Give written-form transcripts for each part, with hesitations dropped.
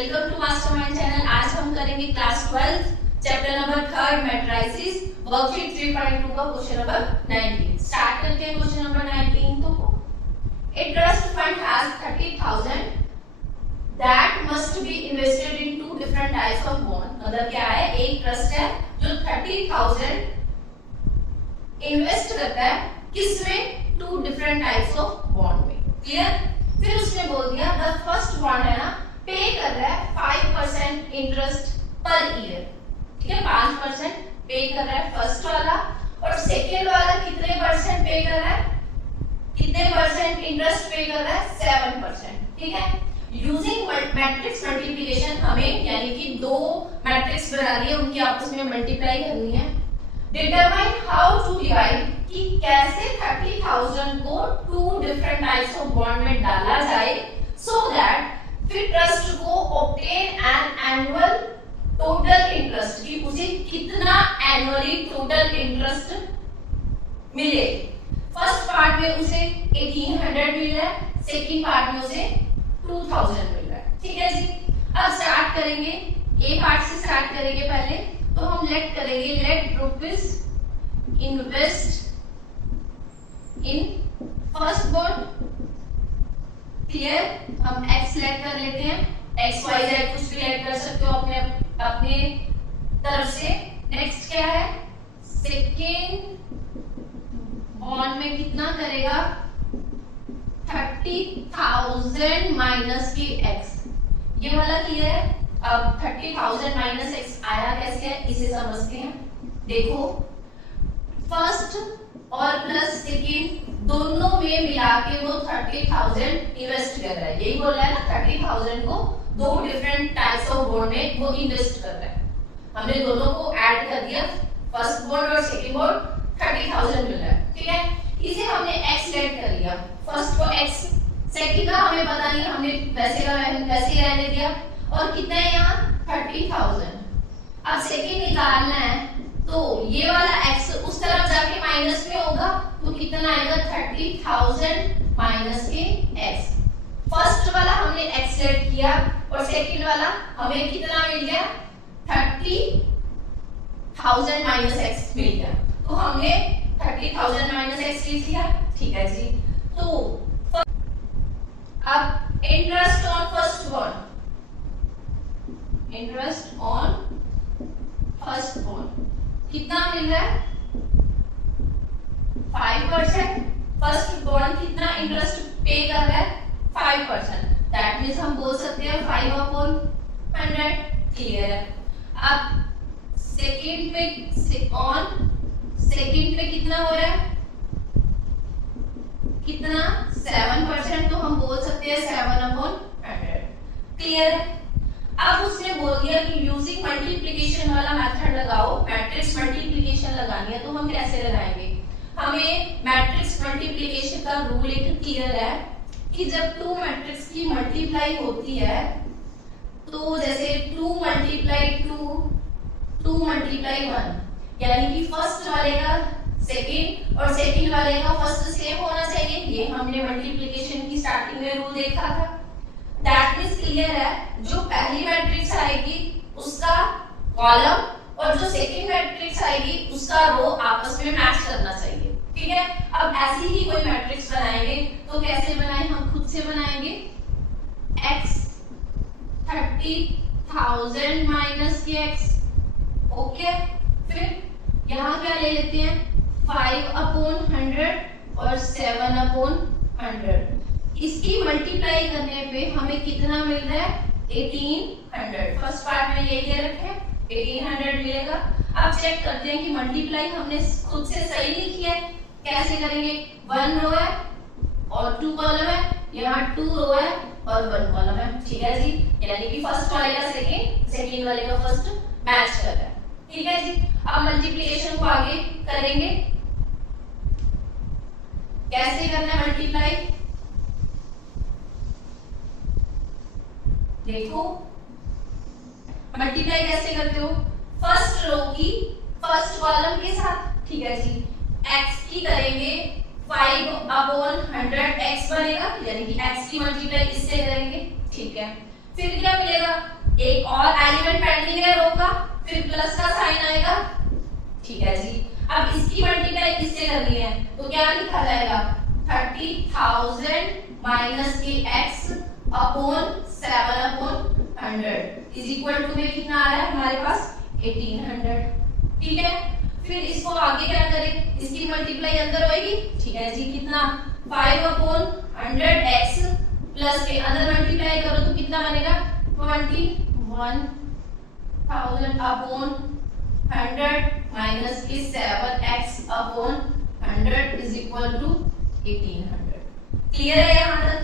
Welcome to mastermind channel. आज हम करेंगे class 12 chapter number 3 matrices worksheet 3.2 का क्वेश्चन नंबर 19। स्टार्ट करते हैं क्वेश्चन नंबर 19। तो a trust fund has 30,000 that must be invested in two different types of bond. मतलब क्या है, एक ट्रस्ट है जो 30,000 इन्वेस्ट करता है किसमें, two different types of bond में। क्लियर। फिर उसने बोल दिया द फर्स्ट बॉन्ड है ना, पे कर रहा है 5% इंटरेस्ट पर ईयर। ठीक है, 5% पे कर रहा है फर्स्ट वाला, और सेकेंड वाला कितने परसेंट पे कर रहा है, कितने परसेंट इंटरेस्ट पे कर रहा है, 7%। ठीक है। यूजिंग मैट्रिक्स मल्टीप्लिकेशन, हमें यानी कि दो मैट्रिक्स बना दिए, उनकी आपस में मल्टीप्लाई करनी है। डिटरमाइन हाउ टू डिवाइड, कि कैसे 30,000 को two different types of bond में डाला जाए, सो दैट फिर ट्रस्ट को obtain an annual total interest, कि उसे कितना एनुअली टोटल इंटरेस्ट मिले। फर्स्ट पार्ट में उसे 1800 मिल रहा है, सेकंड पार्ट में उसे 2000 मिल रहा है। ठीक है जी। अब स्टार्ट करेंगे, ए पार्ट से स्टार्ट करेंगे। पहले तो हम लेट करेंगे, let rupees invest in first bond. Clear. हम x लेट कर लेते हैं, x y z कुछ भी लेट कर सकते हो अपने अपने तरफ से। नेक्स्ट क्या है, सेकेंड बॉन्ड में कितना करेगा, 30,000 माइनस की x। ये वाला क्लियर है। अब 30,000 माइनस x आया कैसे है, इसे समझते हैं। देखो, फर्स्ट और प्लस सेकेंड दोनों में मिला के वो 30,000 इन्वेस्ट कर रहा है। यही बोल रहा है ना, 30,000 को दो डिफरेंट टाइप्स ऑफ बॉन्ड में वो इन्वेस्ट कर रहा है। हमने दोनों को ऐड कर दिया, फर्स्ट बॉन्ड और सेकेंड बॉन्ड, 30,000 मिल रहा है। ठीक है। इसे हमने x लेट कर लिया, फर्स्ट को x, सेकेंड का हमें पता नहीं, हमने वैसे का वैसे ही रहने दिया। और कितना है यहाँ, 30,000। अब सेकेंड निकालना है, तो ये वाला x उस तरफ जाके माइनस में होगा, तो कितना आएगा, 30,000 माइनस के x। फर्स्ट वाला हमने x लेट किया और सेकंड वाला हमें कितना मिल गया, 30,000 माइनस x मिल गया। तो हमने 30,000 माइनस x लिख लिया। ठीक है जी। तो अब interest on first bond, interest on first bond कितना मिल रहा है, 5%। फर्स्ट बॉन्ड कितना इंटरेस्ट पे कर रहा है, 5%। दैट मींस हम बोल सकते हैं 5/100। क्लियर है। अब सेकंड पे ऑन सेकंड पे कितना हो रहा है, कितना, 7%, तो हम बोल सकते हैं 7/100। क्लियर है। अब उसने बोल दिया कि यूजिंग मल्टीप्लिकेशन वाला मेथड लगाओ, मैट्रिक्स मल्टीप्लिकेशन लगानी है। तो हम कैसे लगाएंगे, हमें मैट्रिक्स मल्टीप्लिकेशन का रूल एक क्लियर है कि जब टू मैट्रिक्स की मल्टीप्लाई होती है, तो जैसे 2 मल्टीप्लाई 2, 2 मल्टीप्लाई 1, यानी कि फर्स्ट वाले का सेकंड और सेकंड वाले का फर्स्ट सेम होना चाहिए। ये हमने मल्टीप्लिकेशन की स्टार्टिंग में रूल देखा था। दैट मींस क्लियर है, जो पहली मैट्रिक्स आएगी उसका कॉलम और जो सेकंड मैट्रिक्स आएगी उसका रो आपस में मैच करना चाहिए। ठीक है। अब ऐसी ही कोई मैट्रिक्स बनाएंगे, तो कैसे बनाएं, हम खुद से बनाएंगे। x 30,000 माइनस के x। ओके। फिर यहाँ क्या ले लेते हैं, 5/100 और 7/100। इसकी मल्टीप्लाई करने पे हमें कितना मिल रहा है, 1800। फर्स्ट पार्ट में ये दे रखे 1800 मिलेगा। अब चेक करते हैं कि मल्टीप्लाई हमने खुद से सही लिखी है। कैसे करेंगे, 1 रो है और 2 कॉलम है, यहाँ 2 रो है और 1 कॉलम है। ठीक है जी। यानी कि फर्स्ट वाले का सेकंड, सेकंड वाले का फर्स्ट मैच कर रहा है। ठीक है जी। अब मल्टीप्लिकेशन को आगे करेंगे। कैसे करना है मल्टीप्लाई, देखो मल्टीप्लाई कैसे करते हो, फर्स्ट रो की फर्स्ट कॉलम के साथ। ठीक है जी। x की करेंगे 5/100, x बनेगा, यानी कि x की मल्टीप्लाई इससे करेंगे। ठीक है। फिर क्या मिलेगा, एक और एलिमेंट पेंडिंग है रो का, फिर प्लस का साइन आएगा। ठीक है जी, अब इसकी मल्टीप्लाई किससे करनी है, तो क्या लिखा जाएगा 30,000 माइनस के x upon 7 upon 100 is equal to में कितना आ रहा है हमारे पास 1800। ठीक है, फिर इसको आगे क्या करें, इसकी मल्टीप्लाई अंदर होएगी। ठीक है जी, कितना 5 अपॉन 100x प्लस के अंदर मल्टीप्लाई करो तो कितना बनेगा 21,000 अपॉन 100 माइनस के 7x upon 100 is equal to 1800। Clear है यहाँ तक?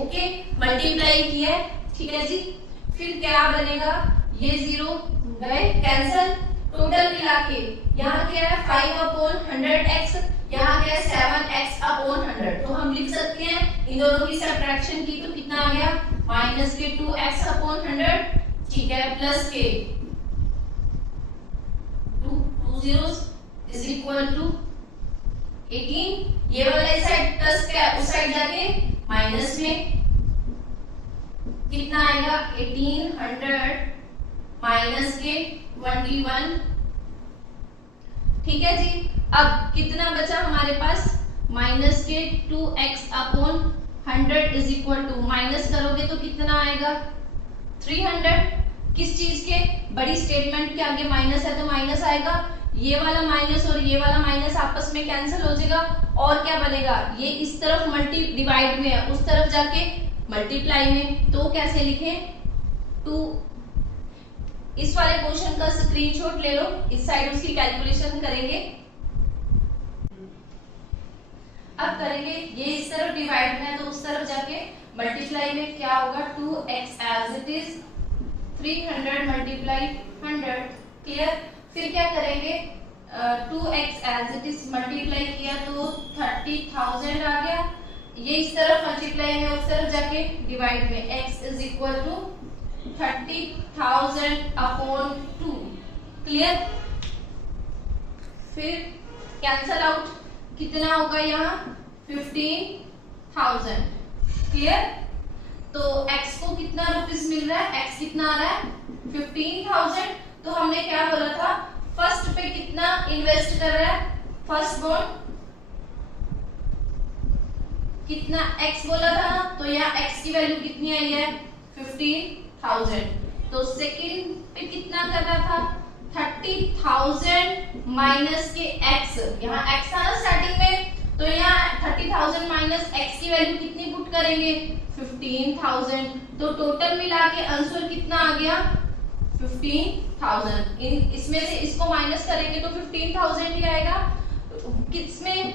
ओके, मल्टीप्लाई किया है। ठीक है जी, फिर क्या बनेगा, ये जीरो गए कैंसल, टोटल मिला के यहाँ क्या है 5 अपॉन 100x, यहाँ क्या है 7x अपॉन 100। तो हम लिख सकते हैं इन दोनों की सब्ट्रैक्शन की तो कितना आ गया माइनस के 2x अपॉन 100। ठीक है, प्लस के 2 zeros इज इक्वल टू 18। ये वाला इस साइड प्लस क्या उस साइड जाके माइनस में कितना आएगा 1800 माइनस के 21। ठीक है जी, अब कितना बचा हमारे पास माइनस के 2x upon 100 is equal to, minus करोगे तो कितना आएगा 300। किस चीज के, बड़ी स्टेटमेंट के आगे माइनस है तो माइनस आएगा, ये वाला माइनस और ये वाला माइनस आपस में कैंसिल हो जाएगा और क्या बनेगा, ये इस तरफ मल्टी डिवाइड में है उस तरफ जाके मल्टीप्लाई में। तो कैसे लिखें 2, इस वाले क्वेश्चन का स्क्रीनशॉट ले लो, इस साइड उसकी कैलकुलेशन करेंगे। अब करेंगे ये इस तरफ डिवाइड में है तो उस तरफ जाके मल्टीप्लाई में क्या होगा 2x as it is 300 multiply 100। Clear, फिर क्या करेंगे 2x as it is multiply किया तो 30,000 आ गया, ये इस तरफ मल्टीप्लाई में उस तरफ जाके डिवाइड में x is equal to 30,000 upon 2। Clear, फिर कैंसल आउट कितना होगा यहाँ 15,000। क्लियर, तो x को कितना रुपीस मिल रहा है, x कितना आ रहा है 15,000। तो हमने क्या बोला था फर्स्ट पे कितना इन्वेस्ट कर रहा है, फर्स्ट बॉन्ड कितना x बोला था ना, तो यहाँ x की वैल्यू कितनी आई है 15,000। तो सेकंड पे कितना कर रहा था 30,000 माइनस के x, यहाँ x था ना स्टार्टिंग में, तो यहाँ 30,000 माइनस x की वैल्यू कितनी पुट करेंगे 15,000। तो टोटल मिला के आंसर कितना आ गया 15,000। इसमें से इसको माइनस करेंगे तो 15,000 ही आएगा, किसमें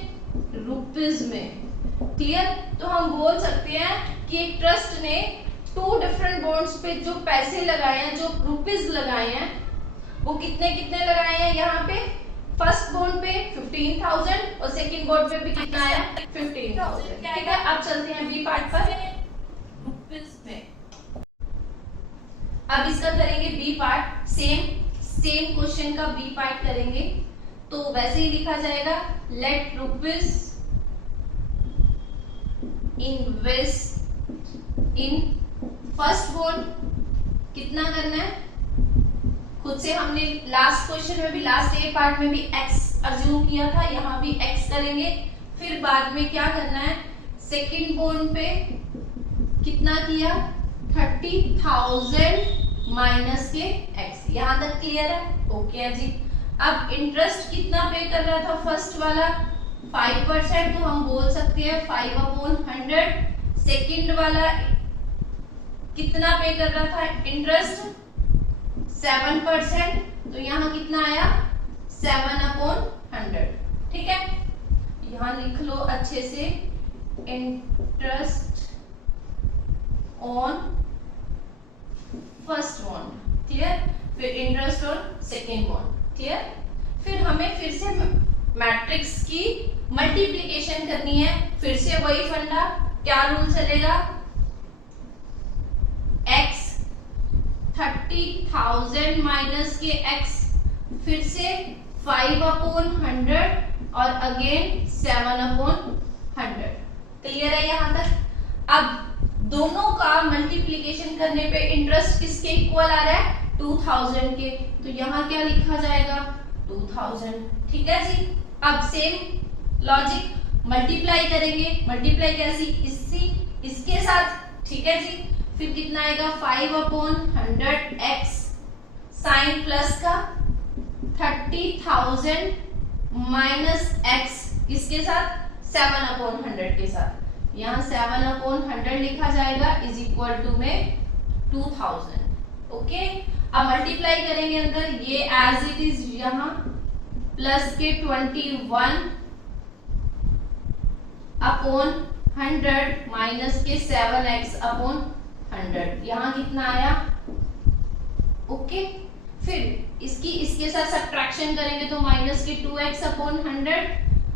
रुपीस में। क्लियर, तो हम बोल सकते हैं कि एक ट्रस्ट ने 2 डिफरेंट बॉन्ड्स पे जो पैसे लगाए हैं, जो रुपीस लगाए हैं, वो कितने कितने लगाए हैं, यहाँ पे फर्स्ट बॉन्ड पे 15,000 और सेकंड बॉन्ड पे भी कितना आया 15,000। ठीक है, अब चलते हैं बी पार्ट पर रुपीस में। अब इसका करेंगे बी पार्ट, सेम क्वेश्चन का बी पार्ट करेंगे। तो वैसे ही लिखा जाएगा let rupees invest in first bond. कितना करना है खुद से, हमने लास्ट क्वेश्चन में भी लास्ट ए पार्ट में भी x अज्यूम किया था, यहाँ भी x करेंगे। फिर बाद में क्या करना है सेकंड बॉन्ड पे कितना किया 30,000 माइनस के x। यहाँ तक क्लियर है? ओके है जी। अब इंटरेस्ट कितना पे कर रहा था फर्स्ट वाला 5%, तो हम बोल सकते हैं 5/100। सेकंड वाला कितना पे कर रहा था इंटरेस्ट 7%, तो यहाँ कितना आया 7/100। ठीक है, यहाँ लिख लो अच्छे से interest on first bond. Clear, फिर interest on second bond. Clear, फिर हमें फिर से मैट्रिक्स की मल्टीप्लिकेशन करनी है। फिर से वही फंडा, क्या रूल चलेगा x 30,000 माइनस के x, फिर से 5/100 और अगेन 7/100। क्लियर है यहाँ तक? अब दोनों का मल्टीप्लीकेशन करने पे इंटरेस्ट किसके इक्वल आ रहा है, 2000 के, तो यहाँ क्या लिखा जाएगा, 2000। ठीक है जी। अब सेम लॉजिक मल्टीप्लाई करेंगे, मल्टीप्लाई कैसी, इसके साथ। ठीक है जी। फिर कितना आएगा, 5/100 x साइन प्लस का 30,000 माइनस x किसके साथ, 7/100 के साथ। यहाँ 7/100 लिखा जाएगा इज इक्वल टू में 2000। ओके, अब मल्टीप्लाई करेंगे अंदर, ये एज इट इज यहाँ प्लस के 21/100 माइनस के 7x/100, यहाँ कितना आया। ओके, फिर इसके साथ सब्ट्रैक्शन करेंगे तो माइनस के 2x/100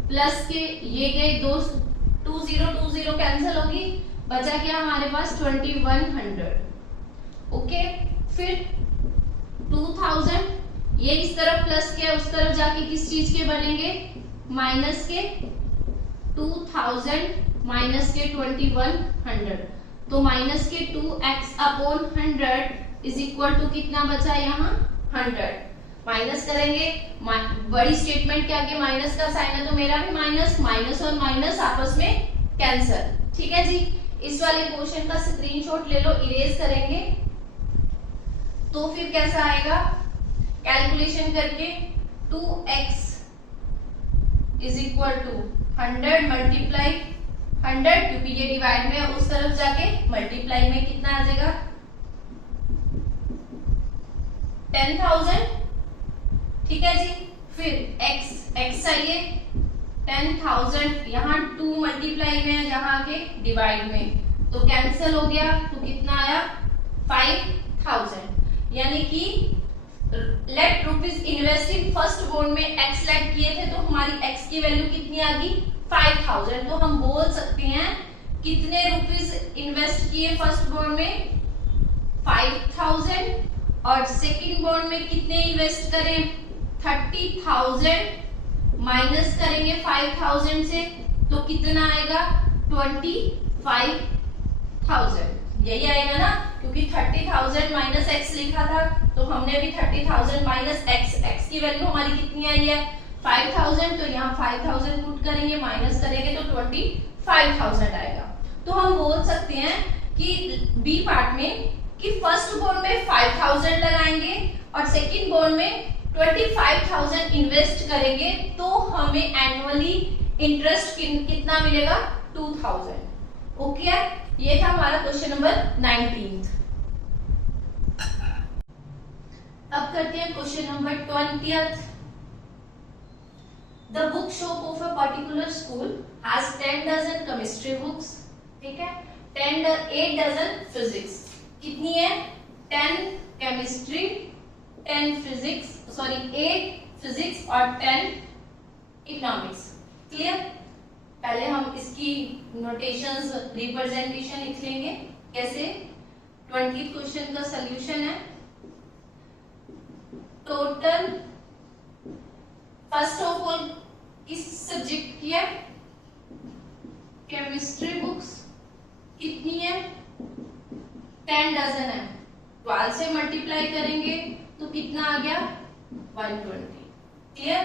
प्लस के ये गए 20 कैंसिल होगी, बचा क्या हमारे पास 2100। ओके, फिर 2000 ये इस तरफ प्लस के उस तरफ जाके किस चीज के बनेंगे, माइनस के 2000 माइनस के 2100, तो माइनस के 2x/100 इज इक्वल टू कितना बचा यहाँ 100। माइनस करेंगे, बड़ी स्टेटमेंट के आगे माइनस का साइन है तो मेरा भी माइनस, माइनस और माइनस आपस में कैंसिल। ठीक है जी। इस वाले क्वेश्चन का स्क्रीनशॉट ले लो, इरेज करेंगे तो फिर कैसा आएगा, कैलकुलेशन करके 2x is equal to 100 multiply 100, क्योंकि ये डिवाइड में उस तरफ जाके मल्टीप्लाई में कितना आ जाएगा 10,000। ठीक है जी। फिर x चाहिए 10,000, यहाँ 2 मल्टीप्लाई में है जहाँ के डिवाइड में, तो कैंसिल हो गया, तो कितना आया 5,000। यानी कि let rupees invest in first bond में x लेट किए थे तो हमारी x की वैल्यू कितनी आ गई 5,000। तो हम बोल सकते हैं कितने रुपीज इन्वेस्ट किए फर्स्ट बॉन्ड में 5,000, और सेकंड बॉन्ड में कितने इन्वेस्ट करें 30,000 माइनस करेंगे 5,000 से, तो कितना आएगा 25,000। यही आएगा ना, क्योंकि 30,000 माइनस x लिखा था तो हमने भी 30,000 माइनस x की वैल्यू हमारी कितनी आई है 5,000, तो यहाँ 5,000 पुट करेंगे, माइनस करेंगे तो 25,000 आएगा। तो हम बोल सकते हैं कि बी पार्ट में कि फर्स्ट बॉन्ड में 5,000 लगाएंगे और सेकंड बॉन्ड में 25,000 इन्वेस्ट करेंगे तो हमें एनुअली इंटरेस्ट कितना मिलेगा 2,000। ओके, ये था हमारा क्वेश्चन नंबर 19। अब करते हैं question number 20th। The book shop of a particular school has 10 dozen chemistry books, ठीक है, 8 dozen physics, कितनी है 10 chemistry 10 physics, सॉरी 8 physics और 10 economics। क्लियर? पहले हम इसकी नोटेशंस रिप्रेजेंटेशन लिख लेंगे। कैसे? 20th क्वेश्चन का सॉल्यूशन है टोटल फर्स्ट ऑफ ऑल किस सब्जेक्ट की है केमिस्ट्री बुक्स, कितनी है 10 डजन है, 12 से मल्टीप्लाई करेंगे तो कितना आ गया 120। क्लियर?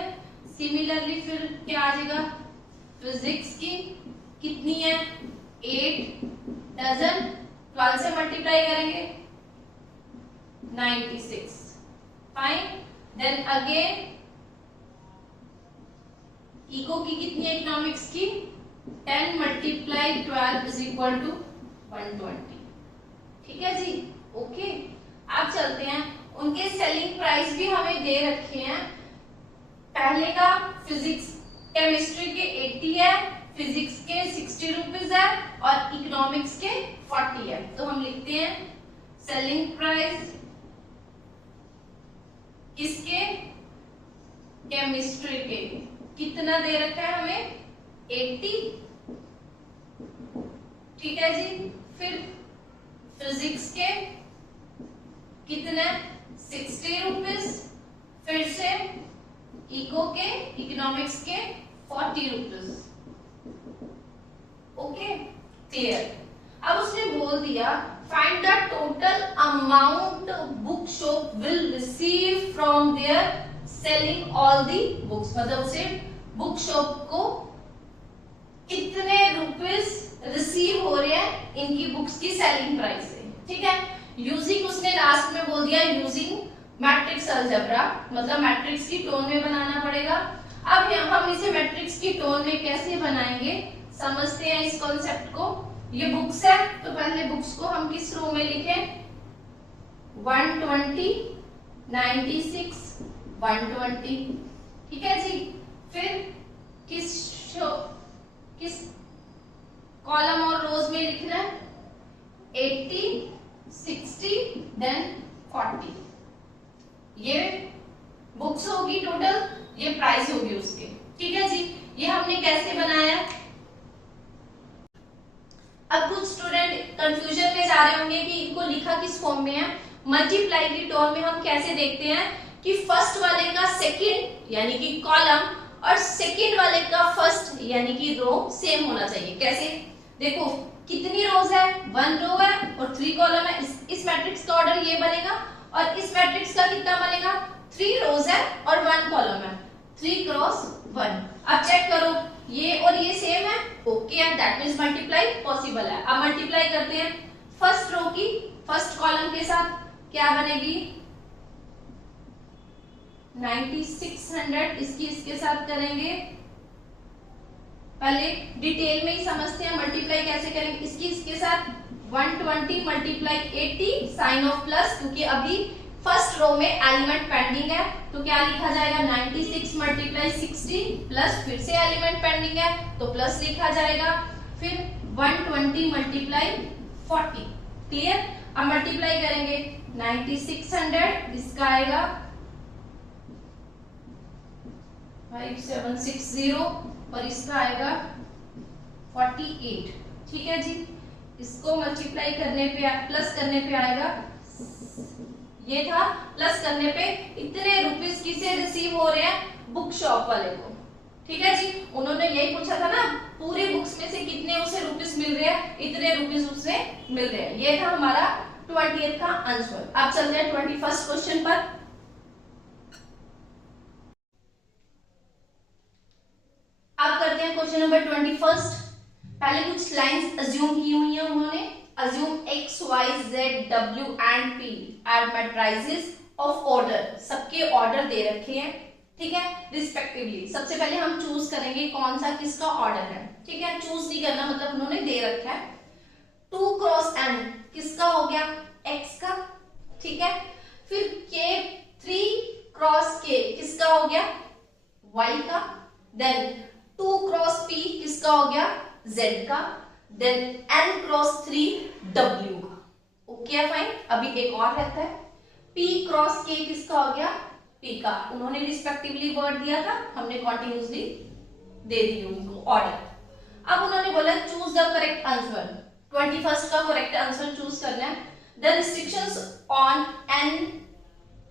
सिमिलरली फिर क्या आ जाएगा फिजिक्स की कितनी है 8 डजन, 12 से मल्टीप्लाई करेंगे 96। फाइन। देन अगेन इको की कितनी है इकोनॉमिक्स की 10 मल्टीप्लाई 12 इज इक्वल टू 120। ठीक है जी? ओके, अब चलते हैं। उनके सेलिंग प्राइस भी हमें दे रखे हैं। पहले का फिजिक्स केमिस्ट्री के 80 है, फिजिक्स के 60 रुपीज है और इकोनॉमिक्स के 40 है। तो हम लिखते हैं सेलिंग प्राइस किसके केमिस्ट्री के कितना दे रखा है हमें 80। ठीक है जी? फिर फिजिक्स के कितने 60 रुपीज, फिर से इको के इकोनॉमिक्स के 40 रुपीज। Okay, clear? अब उसने बोल दिया find the total amount book shop will receive from their selling all the books, मतलब उसे बुक शॉप को कितने रुपीस रिसीव हो रहे हैं इनकी बुक्स की सेलिंग प्राइस से, ठीक है। यूजिंग उसने लास्ट में बोल दिया यूजिंग मैट्रिक्स अलजेब्रा, मतलब मैट्रिक्स की टोन में बनाना पड़ेगा। अब हम इसे मैट्रिक्स की टोन में कैसे बनाएंगे समझते हैं इस कॉन्सेप्ट को। ये बुक्स है तो पहले बुक्स को हम किस रो में लिखें, 120, 96, 120, ठीक है जी। फिर किस कॉलम और रोज में लिखना है, 80, 60, देन 40। ये बुक्स होगी टोटल, ये प्राइस होगी उसके, ठीक है जी। ये हमने कैसे बनाया। अब कुछ स्टूडेंट कंफ्यूजन में जा रहे होंगे कि इनको लिखा किस फॉर्म में है। मल्टीप्लाई की टर्म में हम कैसे देखते हैं कि फर्स्ट वाले का सेकंड यानी कि कॉलम और सेकंड वाले का फर्स्ट यानी कि रो सेम होना चाहिए। कैसे देखो, कितनी रोज है, 1 रो है और 3 कॉलम है। इस मैट्रिक्स का ऑर्डर ये बनेगा और इस मैट्रिक्स का कितना बनेगा, 3 रोज है और 1 कॉलम है, 3 क्रॉस 1। अब चेक करो ये और ये सेम है, ओके है, दैट मींस मल्टीप्लाई पॉसिबल है। अब मल्टीप्लाई करते हैं फर्स्ट रो की फर्स्ट कॉलम के साथ, क्या बनेगी 9600, इसकी इसके साथ करेंगे। पहले डिटेल में ही समझते हैं मल्टीप्लाई कैसे करेंगे। इसकी इसके साथ 120 मल्टीप्लाई 80 साइन ऑफ प्लस, क्योंकि अभी फर्स्ट रो में एलिमेंट पेंडिंग है तो क्या लिखा जाएगा 96 मल्टीप्लाई 60 प्लस फिर से एलिमेंट पेंडिंग है तो प्लस लिखा जाएगा। फिर 120 मल्टीप्लाई 40, क्लियर। अब मल्टीप्लाई करेंगे 9600, इसका आएगा 5760 और इसका आएगा 48, ठीक है जी। इसको मल्टीप्लाई करने पे प्लस करने पे आएगा, ये था प्लस करने पे इतने रुपीस किसे रिसीव हो रहे हैं, बुक शॉप वाले को, ठीक है जी। उन्होंने यही पूछा था ना पूरी बुक्स में से कितने उसे रुपीस मिल रहे हैं, इतने रुपीस उसे मिल रहे हैं। ये था हमारा 20th का आंसर। अब चलते हैं 21st क्वेश्चन पर। अब करते हैं क्वेश्चन नंबर 21। पहले कुछ लाइंस अज्यूम की हुई है उन्होंने। Assume x, y, z, w and p are matrices of order। सबके ऑर्डर दे रखे हैं, ठीक है, रिस्पेक्टिवली। सबसे पहले हम चूज करेंगे कौन सा किसका ऑर्डर है, ठीक है। चूज नहीं करना, मतलब उन्होंने दे रखा है। 2 क्रॉस n किसका हो गया, x का, ठीक है। फिर k 3 क्रॉस k किसका हो गया, y का। देन 2 क्रॉस p किसका हो गया, z का। देन n क्रॉस 3 w का, ओके है, फाइन। अभी एक और रहता है p क्रॉस k किसका हो गया, p का। उन्होंने रिस्पेक्टिवली वर्ड दिया था, हमने कॉन्टिन्यूसली दे दी उनको ऑर्डर। अब उन्होंने बोला choose the correct answer, 21st का करेक्ट आंसर चूज करना है। The restrictions on n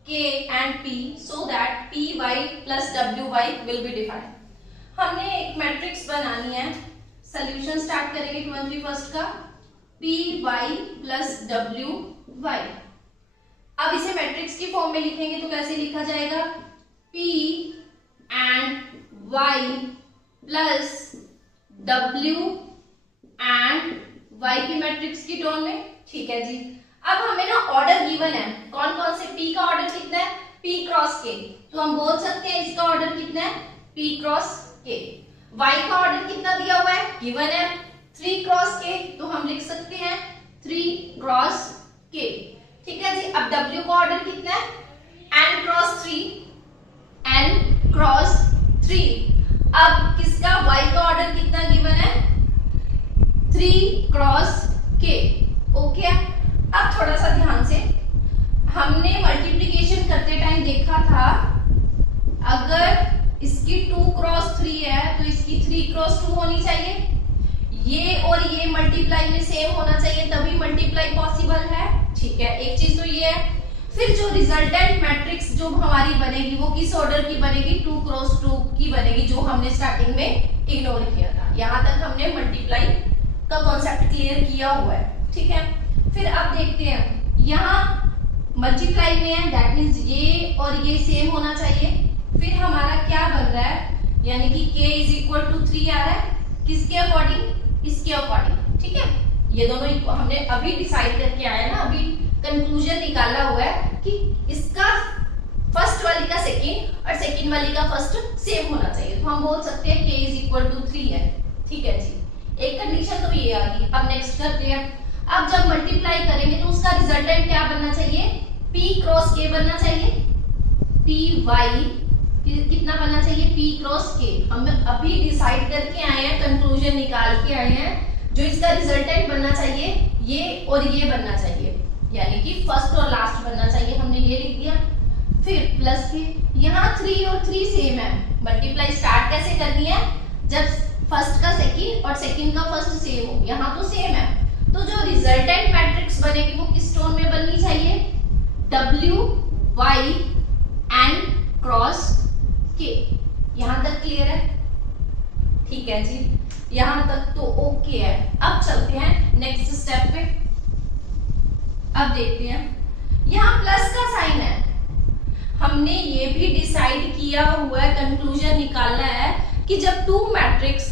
k and p so that p y plus w y will be defined। हमने एक मैट्रिक्स बनानी है, सॉल्यूशन स्टार्ट करेंगे 21st का, P Y plus W Y. अब इसे मैट्रिक्स की फॉर्म में लिखेंगे तो कैसे लिखा जाएगा, P and Y plus W and Y की मैट्रिक्स की टर्म में, ठीक है जी। अब हमें ना ऑर्डर गिवन है, कौन कौन से, पी का ऑर्डर कितना है, पी क्रॉस के, तो हम बोल सकते हैं इसका ऑर्डर कितना है, पी क्रॉस के। y का ऑर्डर कितना दिया हुआ है, गिवन है 3 क्रॉस k, तो हम लिख सकते हैं 3 क्रॉस k, ठीक है जी। अब w का ऑर्डर कितना है, n क्रॉस 3, n क्रॉस 3। अब किसका y का ऑर्डर कितना गिवन है, 3 क्रॉस k, ओके। अब थोड़ा सा ध्यान से, हमने मल्टीप्लिकेशन करते टाइम देखा था अगर इसकी 2 क्रॉस 3 है तो इसकी 3 क्रॉस 2 होनी चाहिए। ये और ये मल्टीप्लाई में सेम होना चाहिए तभी मल्टीप्लाई पॉसिबल है, ठीक है। एक चीज तो ये है। फिर जो रिजल्टेंट मैट्रिक्स जो हमारी बनेगी वो किस ऑर्डर की बनेगी, 2 क्रॉस 2 की बनेगी, जो हमने स्टार्टिंग में इग्नोर किया था। यहां तक हमने मल्टीप्लाई का कॉन्सेप्ट क्लियर किया हुआ है, ठीक है। फिर अब देखते हैं, यहाँ मल्टीप्लाई में है, दैट मींस ये और ये सेम होना चाहिए। फिर हमारा क्या बन रहा है, यानी कि k इज इक्वल टू 3 आ रहा है, किसके अकॉर्डिंग, इसके अकॉर्डिंग, ठीक है। ये दोनों हमने अभी डिसाइड करके आया ना, अभी कंक्लूजन निकाला हुआ है कि इसका फर्स्ट वाली का सेकंड और सेकंड वाली का फर्स्ट सेम होना चाहिए, तो हम बोल सकते हैं k इज इक्वल टू 3 है, ठीक है जी। एक कंडीशन तो ये आ गई। अब नेक्स्ट करते हैं, अब जब मल्टीप्लाई करेंगे तो उसका रिजल्टेंट क्या बनना चाहिए, p क्रॉस k बनना चाहिए, py कितना बनना चाहिए, p क्रॉस k। हम अभी डिसाइड करके आए हैं, कंक्लूजन निकाल के आए हैं, जो इसका रिजल्टेंट बनना चाहिए ये और ये बनना चाहिए, यानी कि फर्स्ट और लास्ट बनना चाहिए, हमने ये लिख दिया। फिर प्लस के, यहाँ 3 और 3 सेम है, मल्टीप्लाई स्टार्ट कैसे करनी है, जब फर्स्ट का सेकंड और सेकंड का फर्स्ट सेम हो, यहाँ तो सेम है, तो जो रिजल्टेंट मैट्रिक्स बनेगी वो किस टोन में बननी चाहिए, W Y N cross K। यहाँ तक क्लियर है, ठीक है जी, यहाँ तक तो ओके है। अब चलते हैं नेक्स्ट स्टेप पे। अब देखते हैं, यहाँ प्लस का साइन है, हमने ये भी डिसाइड किया हुआ है, कंक्लूजन निकालना है कि जब 2 मैट्रिक्स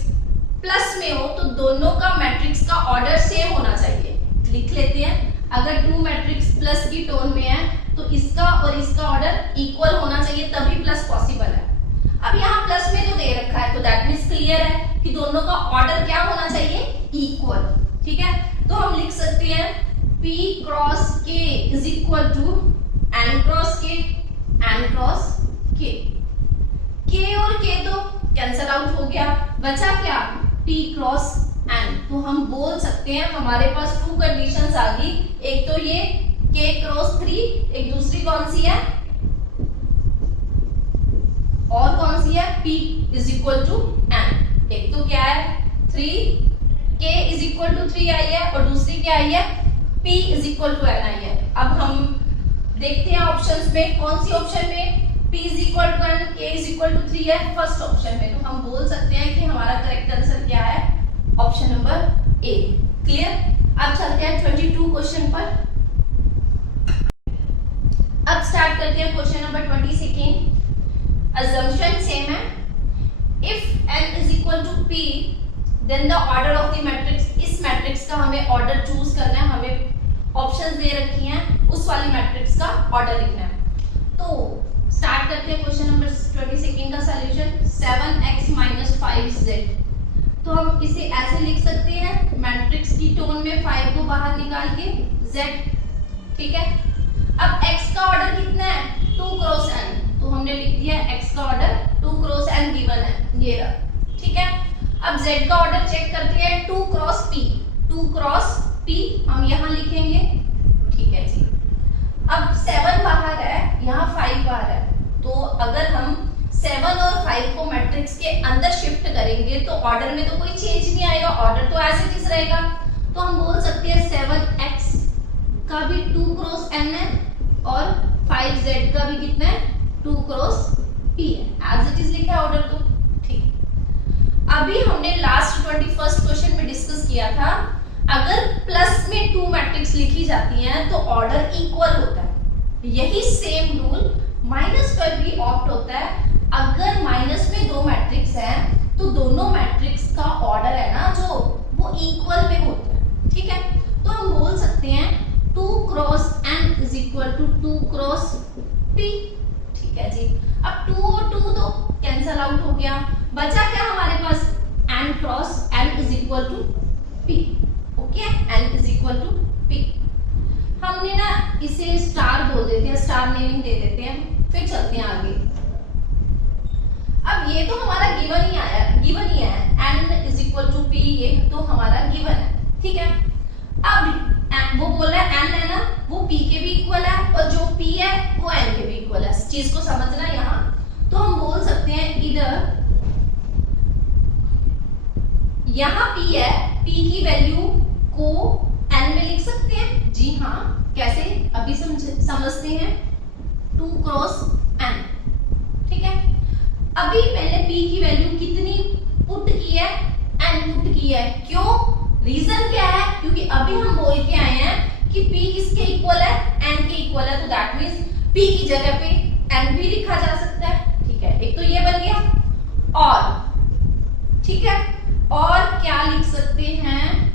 प्लस में हो तो दोनों का मैट्रिक्स का ऑर्डर सेम होना चाहिए। लिख लेते हैं, अगर 2 मैट्रिक्स प्लस की टोन में है तो इसका और इसका ऑर्डर इक्वल होना चाहिए, तभी प्लस पॉसिबल है। अब यहाँ प्लस में तो दे रखा है, तो दैट मींस क्लियर है कि दोनों का ऑर्डर क्या होना चाहिए, इक्वल, ठीक है। तो हम लिख सकते हैं p cross k is equal to n cross k, n cross k। k और k तो कैंसल आउट हो गया, बचा क्या, p क्रॉस n। तो हम बोल सकते हैं हमारे पास 2 कंडीशंस आ गई, एक तो ये k क्रॉस 3, एक दूसरी कौन सी है, और कौन सी है, p is equal to n। एक तो क्या है 3, k इज इक्वल टू 3 आई है, और दूसरी क्या आई है, p is equal to n आई है। अब हम देखते हैं ऑप्शंस में, कौन सी ऑप्शन में p is equal to n, k is equal to 3 है, फर्स्ट ऑप्शन में। तो हम बोल सकते हैं कि हमारा करेक्ट आंसर क्या है, ऑप्शन नंबर ए। क्लियर। अब चलते हैं 22 क्वेश्चन पर। अब स्टार्ट करते हैं क्वेश्चन नंबर 22। assumption सेम है, if n is equal to p then the order of the matrix, इस मैट्रिक्स का हमें ऑर्डर चूज करना है, हमें ऑप्शंस दे रखी हैं, उस वाली मैट्रिक्स का ऑर्डर लिखना है। तो स्टार्ट करते हैं क्वेश्चन नंबर 22 का सॉल्यूशन। 7x - 5z, तो हम इसे ऐसे लिख सकते हैं, मैट्रिक्स की टोन में 5 को बाहर निकाल के z, ठीक है। अब x का ऑर्डर कितना है, 2 क्रॉस n, तो हमने लिख दिया x का ऑर्डर 2 क्रॉस n गिवन है, ये रहा, ठीक है। अब z का ऑर्डर चेक करते हैं, 2 क्रॉस p, 2 क्रॉस p हम यहाँ लिखेंगे, ठीक है जी। अब 7 बाहर है, यहाँ 5 बाहर है, तो अगर हम 7 और 5 को मैट्रिक्स के अंदर शिफ्ट करेंगे तो ऑर्डर में तो कोई चेंज नहीं आएगा, ऑर्डर तो ऐसे किस रहेगा। तो हम बोल सकते हैं 7x का भी 2 क्रॉस n है, और 5z का भी कितना है, 2 क्रॉस p है, एज इट इज लिखा है ऑर्डर तो, ठीक। अभी हमने लास्ट 21st क्वेश्चन में डिस्कस किया था, अगर प्लस में 2 मैट्रिक्स लिखी जाती हैं तो ऑर्डर इक्वल होता है। यही सेम रूल माइनस पर भी ऑप्ट होता है, अगर माइनस में 2 मैट्रिक्स हैं तो दोनों मैट्रिक्स का ऑर्डर है ना जो, वो इक्वल में होता है, ठीक है। तो हम बोल सकते हैं 2 cross n is equal to 2 cross p, ठीक है जी। अब 2 और 2 तो कैंसल आउट हो गया, बचा क्या हमारे पास, n cross n is equal to p, okay, n is equal to p। हमने ना इसे स्टार बोल देते हैं, स्टार नेमिंग दे देते हैं। फिर चलते हैं आगे। अब ये तो हमारा गिवन ही आया, गिवन ही है, n is equal to p, ये तो हमारा गिवन है, ठीक है। अब वो बोल रहा है n है ना, वो p के भी इक्वल है, और जो p है वो n के भी इक्वल है, इस चीज को समझना यहाँ। तो हम बोल सकते हैं इधर यहाँ p है, p की वैल्यू को n में लिख सकते हैं, जी हाँ, कैसे अभी समझते हैं, 2 क्रॉस n, ठीक है। अभी मैंने p की वैल्यू कितनी पुट की है, n पुट की है, क्यों, रीजन क्या है? क्योंकि अभी हम बोल के आए हैं कि P किसके इक्वल है? N के इक्वल है, तो दैट मींस P की जगह पे N भी लिखा जा सकता है। ठीक है, एक तो ये बन गया। और ठीक है, और क्या लिख सकते हैं?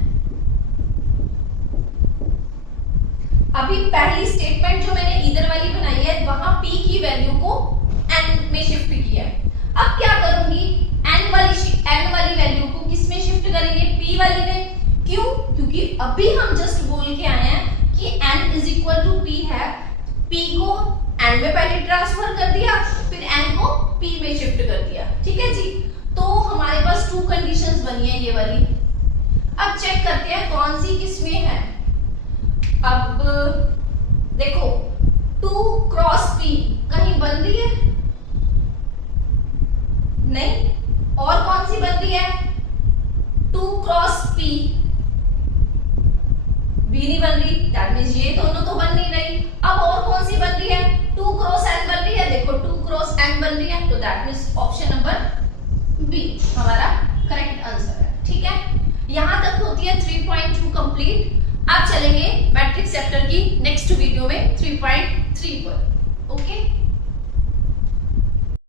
अभी पहली स्टेटमेंट जो मैंने इधर वाली बनाई है, वहां P की वैल्यू को N में शिफ्ट किया है। अब क्या करूंगी? N वाली वैल्यू को किस में शिफ्ट करेंगे? P वाली में। क्यों? क्योंकि अभी हम जस्ट बोल के आए हैं कि N is equal to P है। P को N में पहले ट्रांसफर कर दिया, फिर N को P में शिफ्ट कर दिया। ठीक है जी, तो हमारे पास 2 कंडीशंस बनी है ये वाली। अब चेक करते हैं कौन सी किसमें है। अब देखो 2 क्रॉस P कहीं बन रही है? नहीं। और कौन सी बन रही है? 2 क्रॉस P भी नहीं बन रही, दैट मींस ये दोनों तो बन नहीं रही। अब और कौन सी बन रही है? 2 क्रॉस N बन रही है। देखो 2 क्रॉस N बन रही है, तो that means option number B हमारा करेक्ट आंसर है। ठीक है, यहां तक होती है 3.2 कंप्लीट। अब चलेंगे मैट्रिक्स चैप्टर की